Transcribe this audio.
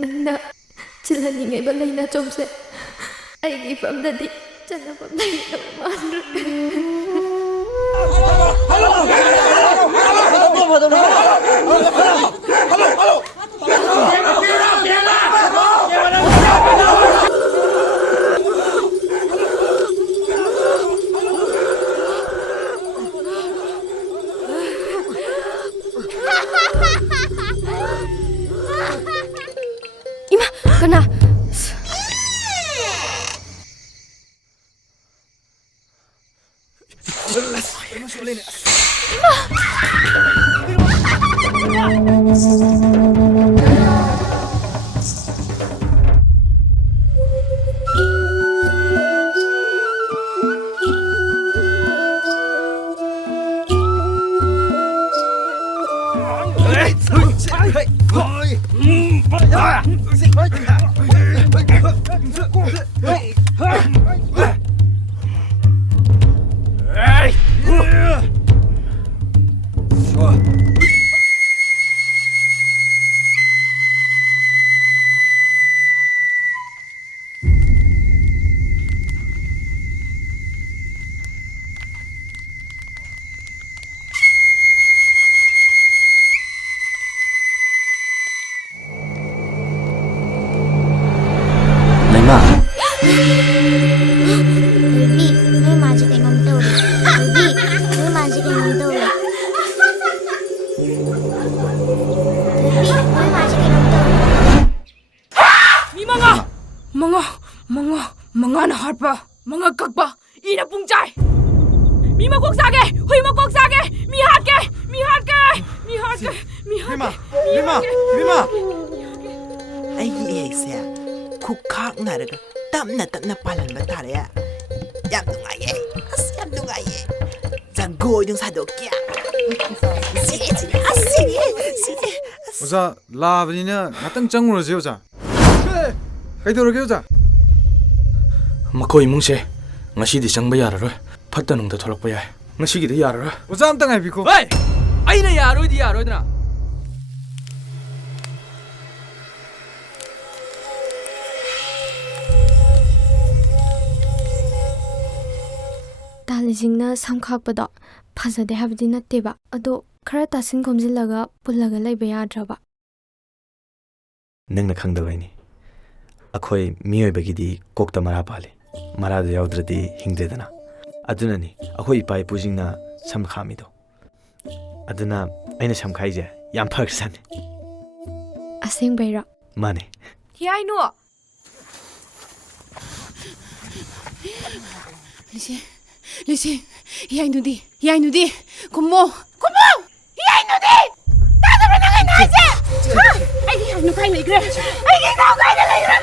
ꯅꯪꯅ ꯆꯤꯜꯍꯟꯅꯤꯡꯉꯤꯕ ꯂꯩꯅ ꯆꯣꯝꯁꯦ ꯑꯩꯒꯤ ꯏꯐꯝꯗꯗꯤ ꯆꯟꯅꯐꯝ ꯂꯩꯇꯕ ꯃꯥꯟꯗ꯭ꯔꯦ. 이마, 그나. Mga harpa, mga kagba, ina pung chay. Mi magkok sage, huy magkok sage, mi hat ke. Mima. Ay iyese. Kukak naraga. Tapna palan ba tare ya. Yam nungaye. Yam nungaye. Jago yung sadokya. Sige. 오자 라브니냐 나땅 짱으로지 오자. 그래. 오자. ꯃꯈꯣꯏ ꯏꯃꯨꯡꯁꯦ ꯉꯁꯤꯗꯤ ꯆꯪꯕ ꯌꯥꯔꯔꯣꯏ. ꯐꯠꯇ ꯅꯨꯡꯗ ꯊꯣꯛꯂꯛꯄ ꯌꯥꯏ. ꯉꯁꯤꯒꯤꯗꯤ ꯌꯥꯔꯔꯣꯏ. 오자 아무튼 해비고. ꯍꯣꯏ! ꯑꯩꯅ ꯌꯥꯔꯣꯏꯗꯤ ꯌꯥꯔꯣꯏꯗꯅ. ꯇꯥꯜꯂꯤꯁꯤꯡꯅ ꯁꯝꯈꯥꯛꯄꯗꯣ ꯐꯖꯗꯦ ꯍꯥꯏꯕꯗꯤ ꯅꯠꯇꯦꯕ. ꯑꯗꯣ ꯈꯔ ꯇꯥꯁꯤꯟ ꯈꯣꯝꯖꯤꯜꯂꯒ ꯄꯨꯜꯂꯒ ꯂꯩꯕ ꯌꯥꯗ꯭ꯔꯕ? ꯅꯪꯅ ꯈꯪꯗꯕꯩꯅꯤ. ꯑꯩꯈꯣꯏ ꯃꯤꯑꯣꯏꯕꯒꯤꯗꯤ ꯀꯣꯛꯇ ꯃꯔꯥ ꯄꯥꯜꯂꯤ. ꯃꯔꯥꯗ ꯌꯥꯎꯗ꯭ꯔꯗꯤ ꯍꯤꯡꯗꯦꯗꯅ. ꯑꯗꯨꯅꯅꯤ ꯑꯩꯈꯣꯏ ꯏꯄꯥ ꯏꯄꯨꯁꯤꯡꯅ ꯁꯝ ꯈꯥꯝꯃꯤꯗꯣ. ꯑꯗꯨꯅ ꯑꯩꯅ ꯁꯝ ꯈꯥꯏꯁꯦ ꯌꯥꯝ ꯐꯈ꯭ꯔꯖꯥꯠꯅꯤ. ꯑꯁꯦꯡꯕꯩꯔꯣ? ꯃꯥꯅꯦ. Hiyaino. Lise, hiyainudi. Kumo. Hiyainudi. Tata ba nangay nase? Ay, ano kayo na igre? Ay, ikaw kayo na igre!